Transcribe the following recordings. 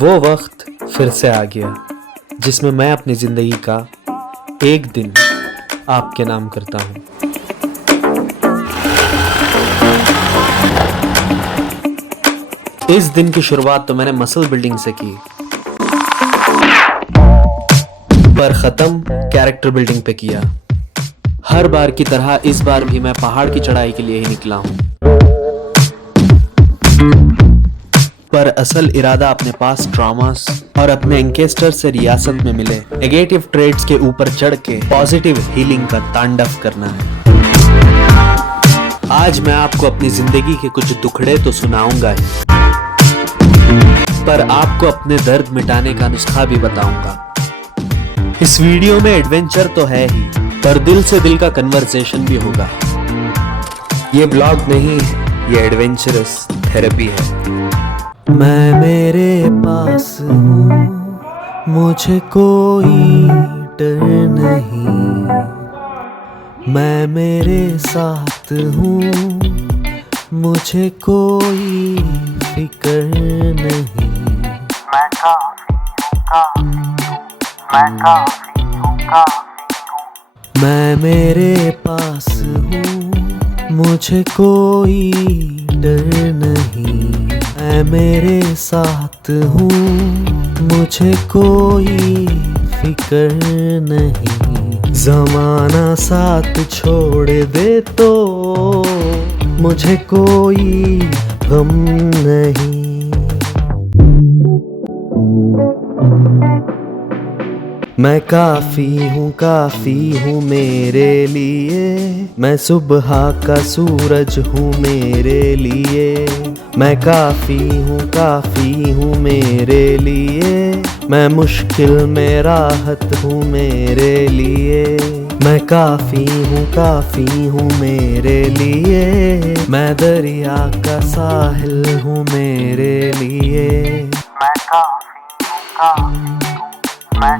वो वक्त फिर से आ गया जिसमें मैं अपनी जिंदगी का एक दिन आपके नाम करता हूँ। इस दिन की शुरुआत तो मैंने मसल बिल्डिंग से की, पर खत्म कैरेक्टर बिल्डिंग पे किया। हर बार की तरह इस बार भी मैं पहाड़ की चढ़ाई के लिए ही निकला हूँ, पर असल इरादा अपने पास ट्रॉमास और अपने एंकेस्टर से रियासत में मिले नेगेटिव ट्रेड्स के ऊपर चढ़ के पॉजिटिव हीलिंग का तांडव करना है। आज मैं आपको अपनी जिंदगी के कुछ दुखड़े तो सुनाऊंगा ही, पर आपको अपने दर्द मिटाने का नुस्खा भी बताऊंगा। इस वीडियो में एडवेंचर तो है ही, पर दिल से दिल का कन्वर्सेशन भी होगा। ये ब्लॉग नहीं, ये एडवेंचरस थेरेपी है। मैं मेरे पास हूँ, मुझे कोई डर नहीं। मैं मेरे साथ हूँ, मुझे कोई फिक्र नहीं। मैं काफी हूँ। मैं मेरे पास हूँ, मुझे कोई डर नहीं। मैं मेरे साथ हूँ, मुझे कोई फिक्र नहीं। ज़माना साथ छोड़ दे तो मुझे कोई गम नहीं। मैं काफ़ी हूँ मेरे लिए। मैं सुबह का सूरज हूँ मेरे लिए। मैं काफ़ी हूँ मेरे लिए। मैं मुश्किल में राहत हूँ मेरे लिए। मैं काफ़ी हूँ मेरे लिए। मैं दरिया का साहिल हूँ मेरे लिए। मैं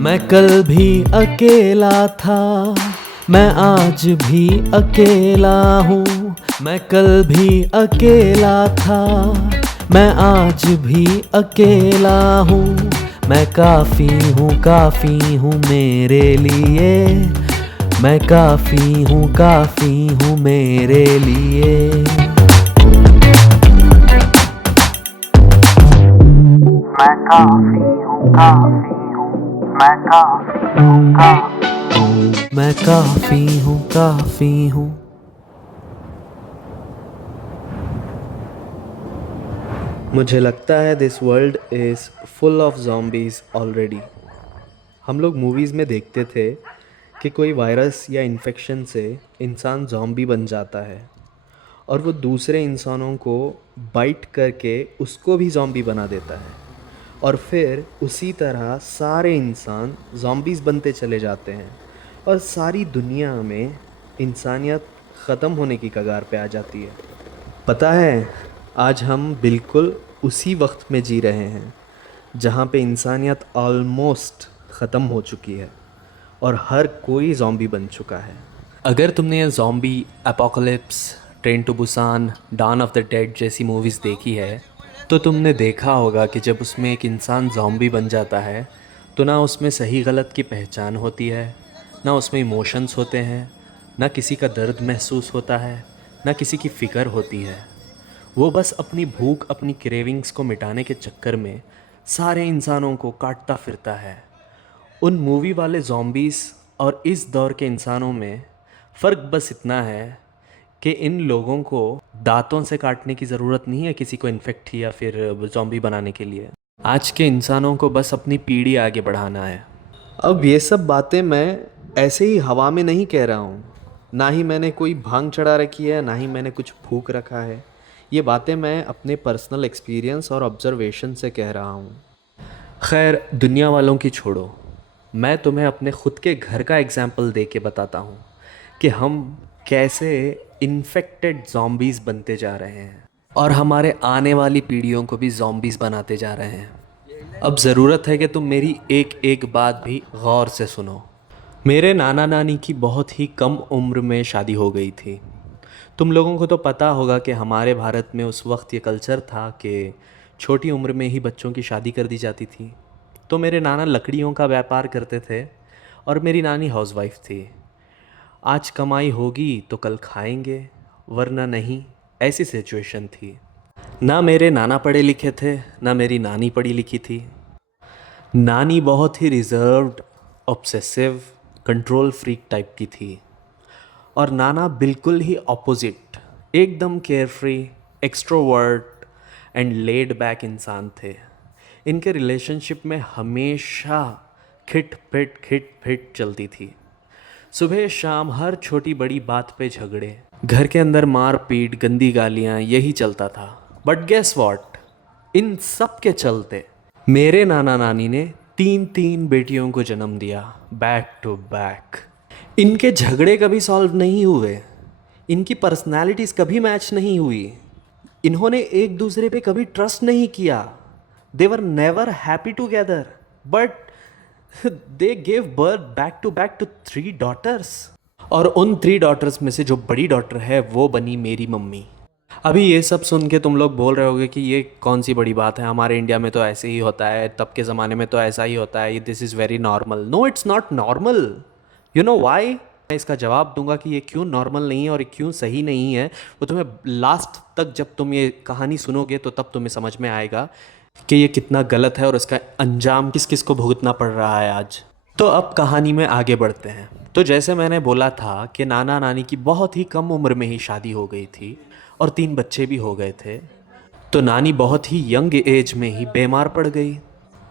मैं कल भी अकेला था, मैं आज भी अकेला हूँ। मैं कल भी अकेला था, मैं आज भी अकेला हूँ। मैं काफ़ी हूँ मेरे लिए। मैं काफ़ी हूँ मेरे लिए। मैं काफ़ी हूँ। मुझे लगता है this world is full of zombies already. हम लोग मूवीज़ में देखते थे कि कोई वायरस या इन्फेक्शन से इंसान ज़ॉम्बी बन जाता है और वो दूसरे इंसानों को बाइट करके उसको भी ज़ॉम्बी बना देता है, और फिर उसी तरह सारे इंसान ज़ॉम्बीज़ बनते चले जाते हैं और सारी दुनिया में इंसानियत ख़त्म होने की कगार पे आ जाती है। पता है, आज हम बिल्कुल उसी वक्त में जी रहे हैं जहाँ पे इंसानियत ऑलमोस्ट ख़त्म हो चुकी है और हर कोई ज़ॉम्बी बन चुका है। अगर तुमने ये zombie apocalypse, Train to Busan, Dawn of the Dead जैसी मूवीज़ देखी है तो तुमने देखा होगा कि जब उसमें एक इंसान ज़ॉम्बी बन जाता है तो ना उसमें सही गलत की पहचान होती है, ना उसमें इमोशंस होते हैं, ना किसी का दर्द महसूस होता है, ना किसी की फ़िक्र होती है। वो बस अपनी भूख, अपनी क्रेविंग्स को मिटाने के चक्कर में सारे इंसानों को काटता फिरता है। उन मूवी वाले ज़ॉम्बीज़ और इस दौर के इंसानों में फ़र्क बस इतना है कि इन लोगों को दांतों से काटने की ज़रूरत नहीं है किसी को इन्फेक्ट या फिर ज़ॉम्बी बनाने के लिए। आज के इंसानों को बस अपनी पीढ़ी आगे बढ़ाना है। अब ये सब बातें मैं ऐसे ही हवा में नहीं कह रहा हूँ, ना ही मैंने कोई भांग चढ़ा रखी है, ना ही मैंने कुछ फूंक रखा है। ये बातें मैं अपने पर्सनल एक्सपीरियंस और ऑब्जर्वेशन से कह रहा हूँ। खैर, दुनिया वालों की छोड़ो, मैं तुम्हें अपने ख़ुद के घर का एग्जाम्पल दे के बताता हूँ कि हम कैसे इन्फेक्टेड ज़ॉम्बीज़ बनते जा रहे हैं और हमारे आने वाली पीढ़ियों को भी ज़ॉम्बीज़ बनाते जा रहे हैं। अब ज़रूरत है कि तुम मेरी एक एक बात भी गौर से सुनो। मेरे नाना नानी की बहुत ही कम उम्र में शादी हो गई थी, तुम लोगों को तो पता होगा कि हमारे भारत में उस वक्त ये कल्चर था कि छोटी उम्र में ही बच्चों की शादी कर दी जाती थी। तो मेरे नाना लकड़ियों का व्यापार करते थे और मेरी नानी हाउसवाइफ थी। आज कमाई होगी तो कल खाएंगे, वरना नहीं, ऐसी सिचुएशन थी। ना मेरे नाना पढ़े लिखे थे, ना मेरी नानी पढ़ी लिखी थी। नानी बहुत ही reserved, obsessive, control freak type की थी और नाना बिल्कुल ही ऑपोजिट, एकदम carefree, extrovert and laid back इंसान थे। इनके रिलेशनशिप में हमेशा खिट फिट चलती थी। सुबह शाम हर छोटी बड़ी बात पे झगड़े, घर के अंदर मार पीट, गंदी गालियाँ, यही चलता था। बट गेस वॉट, इन सब के चलते मेरे नाना नानी ने तीन तीन बेटियों को जन्म दिया, बैक टू बैक। इनके झगड़े कभी सॉल्व नहीं हुए, इनकी पर्सनालिटीज़ कभी मैच नहीं हुई, इन्होंने एक दूसरे पे कभी ट्रस्ट नहीं किया। They were never happy together, but they gave birth back to 3 daughters. और उन 3 डॉटर्स में से जो बड़ी डॉटर है वो बनी मेरी मम्मी। अभी ये सब सुन के तुम लोग बोल रहे होगे कि ये कौन सी बड़ी बात है, हमारे इंडिया में तो ऐसे ही होता है, तब के ज़माने में तो ऐसा ही होता है, this is very normal. No, it's not normal. You know why? मैं इसका जवाब दूंगा कि ये क्यों नॉर्मल नहीं है और ये क्यों सही नहीं है। वो तुम्हें लास्ट तक जब तुम ये कहानी सुनोगे तो तब तुम्हें समझ में आएगा कि ये कितना गलत है और इसका अंजाम किस किस को भुगतना पड़ रहा है आज। तो अब कहानी में आगे बढ़ते हैं। तो जैसे मैंने बोला था कि नाना नानी की बहुत ही कम उम्र में ही शादी हो गई थी और 3 बच्चे भी हो गए थे। तो नानी बहुत ही यंग एज में ही बीमार पड़ गई।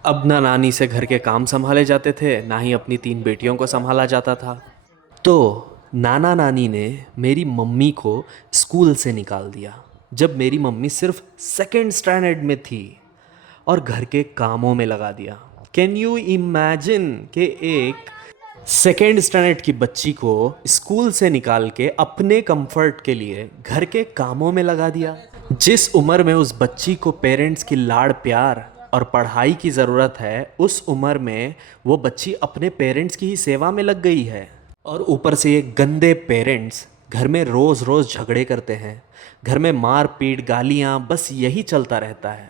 अब ना नानी से घर के काम संभाले जाते थे, ना ही अपनी 3 बेटियों को संभाला जाता था। तो नाना नानी ने मेरी मम्मी को स्कूल से निकाल दिया जब मेरी मम्मी सिर्फ 2nd स्टैंडर्ड में थी और घर के कामों में लगा दिया। कैन यू इमेजिन कि एक 2nd स्टैंडर्ड की बच्ची को स्कूल से निकाल के अपने कंफर्ट के लिए घर के कामों में लगा दिया। जिस उम्र में उस बच्ची को पेरेंट्स की लाड़ प्यार और पढ़ाई की ज़रूरत है, उस उम्र में वो बच्ची अपने पेरेंट्स की ही सेवा में लग गई है। और ऊपर से ये गंदे पेरेंट्स घर में रोज़ रोज़ झगड़े करते हैं, घर में मार पीट गालियाँ, बस यही चलता रहता है।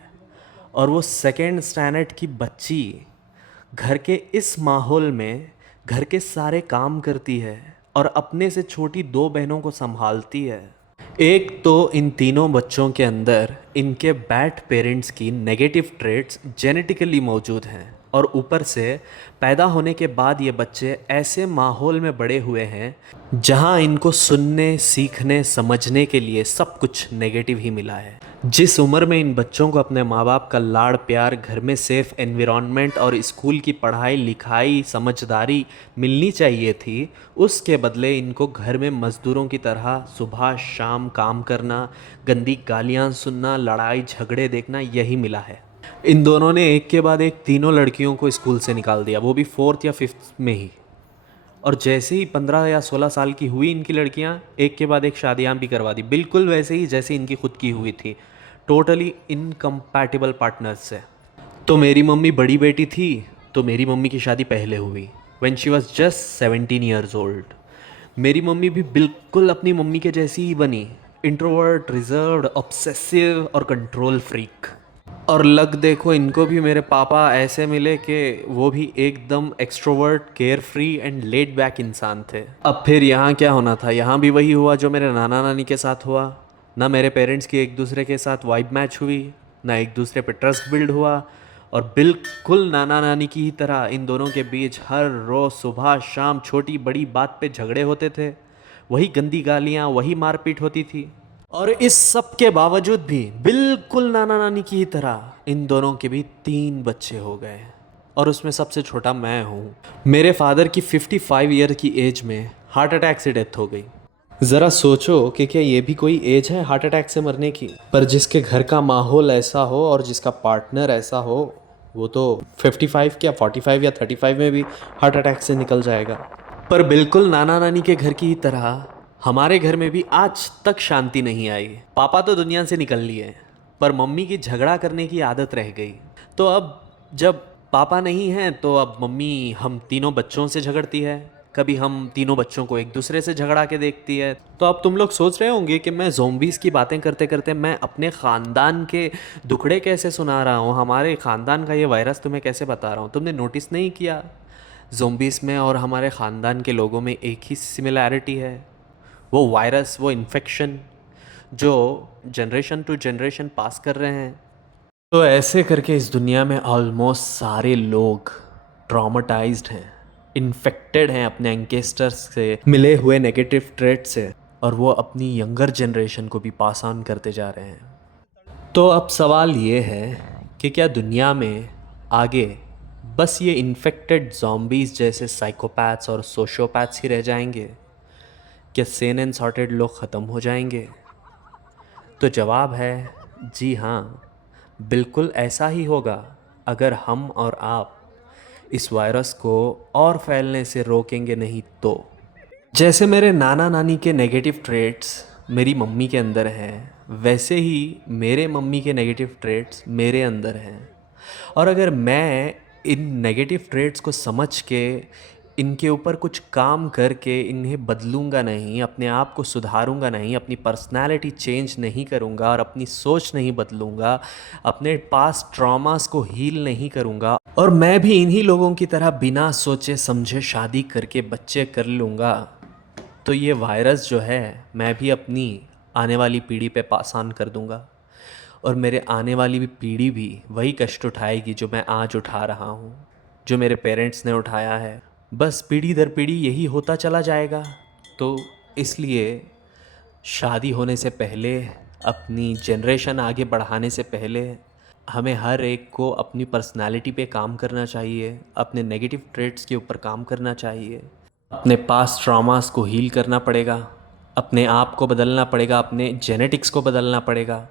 और वो 2nd स्टैंडर्ड की बच्ची घर के इस माहौल में घर के सारे काम करती है और अपने से छोटी 2 बहनों को संभालती है। एक तो इन तीनों बच्चों के अंदर इनके बैड पेरेंट्स की नेगेटिव ट्रेट्स जेनेटिकली मौजूद हैं और ऊपर से पैदा होने के बाद ये बच्चे ऐसे माहौल में बड़े हुए हैं जहां इनको सुनने, सीखने, समझने के लिए सब कुछ नेगेटिव ही मिला है। जिस उम्र में इन बच्चों को अपने माँ बाप का लाड़ प्यार, घर में सेफ एनवायरनमेंट और स्कूल की पढ़ाई लिखाई, समझदारी मिलनी चाहिए थी, उसके बदले इनको घर में मज़दूरों की तरह सुबह शाम काम करना, गंदी गालियाँ सुनना, लड़ाई झगड़े देखना, यही मिला है। इन दोनों ने एक के बाद एक तीनों लड़कियों को स्कूल से निकाल दिया, वो भी 4th या 5th में ही। और जैसे ही 15 या 16 साल की हुई इनकी लड़कियां, एक के बाद एक शादियां भी करवा दी, बिल्कुल वैसे ही जैसे इनकी खुद की हुई थी, टोटली इनकम्पैटिबल पार्टनर्स से। तो मेरी मम्मी बड़ी बेटी थी, तो मेरी मम्मी की शादी पहले हुई when she was just 17 years old. मेरी मम्मी भी बिल्कुल अपनी मम्मी के जैसी ही बनी, इंट्रोवर्ट, रिजर्व्ड, ऑब्सेसिव और कंट्रोल फ्रीक। और लग देखो इनको भी मेरे पापा ऐसे मिले कि वो भी एकदम extrovert, care free and laid back इंसान थे। अब फिर यहाँ क्या होना था, यहाँ भी वही हुआ जो मेरे नाना नानी के साथ हुआ। ना मेरे पेरेंट्स की एक दूसरे के साथ वाइब मैच हुई, ना एक दूसरे पे ट्रस्ट बिल्ड हुआ, और बिल्कुल नाना नानी की ही तरह इन दोनों के बीच हर रोज़ सुबह शाम छोटी बड़ी बात पे झगड़े होते थे, वही गंदी गालियाँ, वही मारपीट होती थी। और इस सब के बावजूद भी बिल्कुल नाना नानी की ही तरह इन दोनों के भी 3 बच्चे हो गए और उसमें सबसे छोटा मैं हूँ। मेरे फादर की 55 ईयर की एज में हार्ट अटैक से डेथ हो गई। ज़रा सोचो कि क्या ये भी कोई एज है हार्ट अटैक से मरने की। पर जिसके घर का माहौल ऐसा हो और जिसका पार्टनर ऐसा हो, वो तो 55 क्या 45 या 35 में भी हार्ट अटैक से निकल जाएगा। पर बिल्कुल नाना नानी के घर की ही तरह हमारे घर में भी आज तक शांति नहीं आई। पापा तो दुनिया से निकल लिए, पर मम्मी की झगड़ा करने की आदत रह गई। तो अब जब पापा नहीं हैं तो अब मम्मी हम तीनों बच्चों से झगड़ती है। कभी हम तीनों बच्चों को एक दूसरे से झगड़ा के देखती है। तो अब तुम लोग सोच रहे होंगे कि मैं ज़ॉम्बीज़ की बातें करते करते मैं अपने ख़ानदान के दुखड़े कैसे सुना रहा हूँ, हमारे ख़ानदान का ये वायरस तुम्हें कैसे बता रहा हूँ। तुमने नोटिस नहीं किया ज़ॉम्बीज़ में और हमारे ख़ानदान के लोगों में एक ही सिमिलैरिटी है, वो वायरस, वो इन्फेक्शन जो जनरेशन टू जनरेशन पास कर रहे हैं। तो ऐसे करके इस दुनिया में ऑलमोस्ट सारे लोग ट्रॉमाटाइज्ड हैं, इन्फेक्टेड हैं अपने एंकेस्टर्स से मिले हुए नेगेटिव ट्रेट से, और वो अपनी यंगर जनरेशन को भी पास ऑन करते जा रहे हैं। तो अब सवाल ये है कि क्या दुनिया में आगे बस ये इन्फेक्टेड ज़ॉम्बीज़ जैसे साइकोपैथ्स और सोशियोपैथ्स ही रह जाएंगे? क्या सेन एंड सॉर्टेड लोग ख़त्म हो जाएंगे? तो जवाब है जी हाँ, बिल्कुल ऐसा ही होगा अगर हम और आप इस वायरस को और फैलने से रोकेंगे नहीं तो। जैसे मेरे नाना नानी के नेगेटिव ट्रेट्स मेरी मम्मी के अंदर हैं, वैसे ही मेरे मम्मी के नेगेटिव ट्रेट्स मेरे अंदर हैं। और अगर मैं इन नेगेटिव ट्रेट्स को समझ के इनके ऊपर कुछ काम करके इन्हें बदलूंगा नहीं, अपने आप को सुधारूंगा नहीं, अपनी पर्सनालिटी चेंज नहीं करूंगा और अपनी सोच नहीं बदलूंगा, अपने पास ट्रॉमास को हील नहीं करूंगा, और मैं भी इन्हीं लोगों की तरह बिना सोचे समझे शादी करके बच्चे कर लूँगा, तो ये वायरस जो है मैं भी अपनी आने वाली पीढ़ी पे पास ऑन कर दूंगा। और मेरे आने वाली भी पीढ़ी भी वही कष्ट उठाएगी जो मैं आज उठा रहा हूँ, जो मेरे पेरेंट्स ने उठाया है। बस पीढ़ी दर पीढ़ी यही होता चला जाएगा। तो इसलिए शादी होने से पहले, अपनी जनरेशन आगे बढ़ाने से पहले, हमें हर एक को अपनी पर्सनालिटी पे काम करना चाहिए, अपने नेगेटिव ट्रेट्स के ऊपर काम करना चाहिए, अपने पास्ट ट्रॉमास को हील करना पड़ेगा, अपने आप को बदलना पड़ेगा, अपने जेनेटिक्स को बदलना पड़ेगा,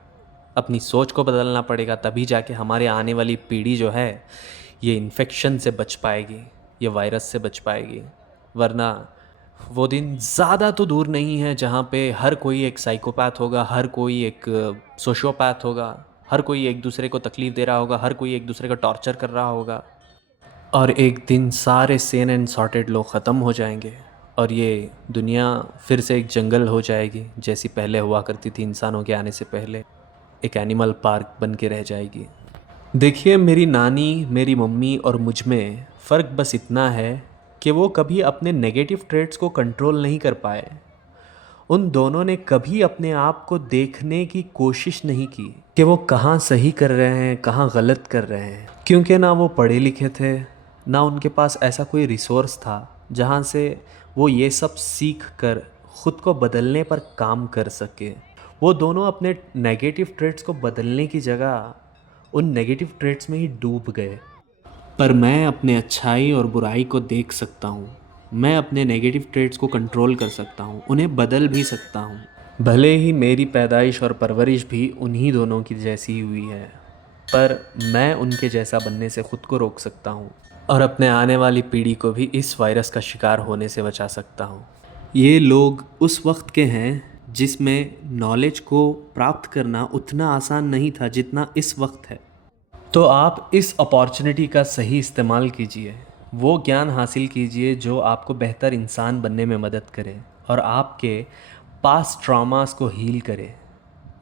अपनी सोच को बदलना पड़ेगा। तभी जाके हमारे आने वाली पीढ़ी जो है ये इन्फेक्शन से बच पाएगी, ये वायरस से बच पाएगी। वरना वो दिन ज़्यादा तो दूर नहीं है जहाँ पे हर कोई एक साइकोपैथ होगा, हर कोई एक सोशियोपैथ होगा, हर कोई एक दूसरे को तकलीफ़ दे रहा होगा, हर कोई एक दूसरे का टॉर्चर कर रहा होगा, और एक दिन सारे सेन एंड सॉर्टेड लोग ख़त्म हो जाएंगे और ये दुनिया फिर से एक जंगल हो जाएगी जैसी पहले हुआ करती थी इंसानों के आने से पहले, एक एनिमल पार्क बन के रह जाएगी। देखिए, मेरी नानी, मेरी मम्मी और मुझ में फ़र्क बस इतना है कि वो कभी अपने नेगेटिव ट्रेट्स को कंट्रोल नहीं कर पाए। उन दोनों ने कभी अपने आप को देखने की कोशिश नहीं की कि वो कहाँ सही कर रहे हैं, कहाँ गलत कर रहे हैं, क्योंकि ना वो पढ़े लिखे थे, ना उनके पास ऐसा कोई रिसोर्स था जहाँ से वो ये सब सीख कर ख़ुद को बदलने पर काम कर सके। वो दोनों अपने नेगेटिव ट्रेट्स को बदलने की जगह उन नेगेटिव ट्रेट्स में ही डूब गए। पर मैं अपने अच्छाई और बुराई को देख सकता हूँ, मैं अपने नेगेटिव ट्रेट्स को कंट्रोल कर सकता हूँ, उन्हें बदल भी सकता हूँ। भले ही मेरी पैदाइश और परवरिश भी उन्हीं दोनों की जैसी हुई है, पर मैं उनके जैसा बनने से ख़ुद को रोक सकता हूँ और अपने आने वाली पीढ़ी को भी इस वायरस का शिकार होने से बचा सकता हूँ। ये लोग उस वक्त के हैं जिसमें नॉलेज को प्राप्त करना उतना आसान नहीं था जितना इस वक्त है। तो आप इस अपॉर्चुनिटी का सही इस्तेमाल कीजिए, वो ज्ञान हासिल कीजिए जो आपको बेहतर इंसान बनने में मदद करे और आपके पास्ट ट्रॉमास को हील करे,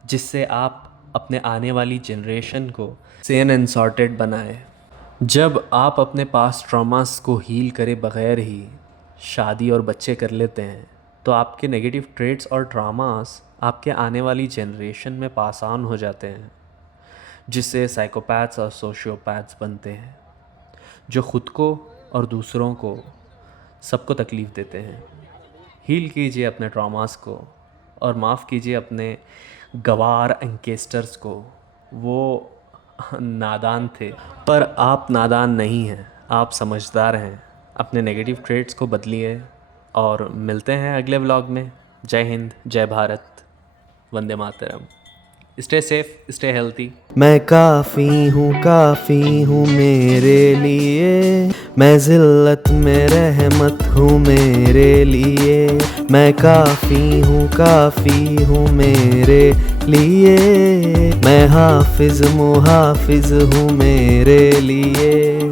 जिससे आप अपने आने वाली जनरेशन को सेन एंड सॉर्टेड बनाए। जब आप अपने पास्ट ट्रॉमास को हील करे बगैर ही शादी और बच्चे कर लेते हैं तो आपके नेगेटिव ट्रेट्स और ट्रॉमास आपके आने वाली जनरेशन में पास ऑन हो जाते हैं, जिससे साइकोपैथ्स और सोशियोपैथ्स बनते हैं जो ख़ुद को और दूसरों को, सबको तकलीफ़ देते हैं। हील कीजिए अपने ट्रॉमास को और माफ़ कीजिए अपने गवार एंकेस्टर्स को। वो नादान थे, पर आप नादान नहीं हैं, आप समझदार हैं। अपने नेगेटिव ट्रेट्स को बदलिए और मिलते हैं अगले व्लॉग में। Jai Hind, Jai Bharat, Vande Mataram. Stay safe, stay healthy. मैं काफ़ी हूँ मेरे लिए, मैं ज़िल्लत में रहमत हूँ मेरे लिए। मैं काफ़ी हूँ मेरे लिए, मैं हाफिज़ मुहाफिज़ हूँ मेरे लिए।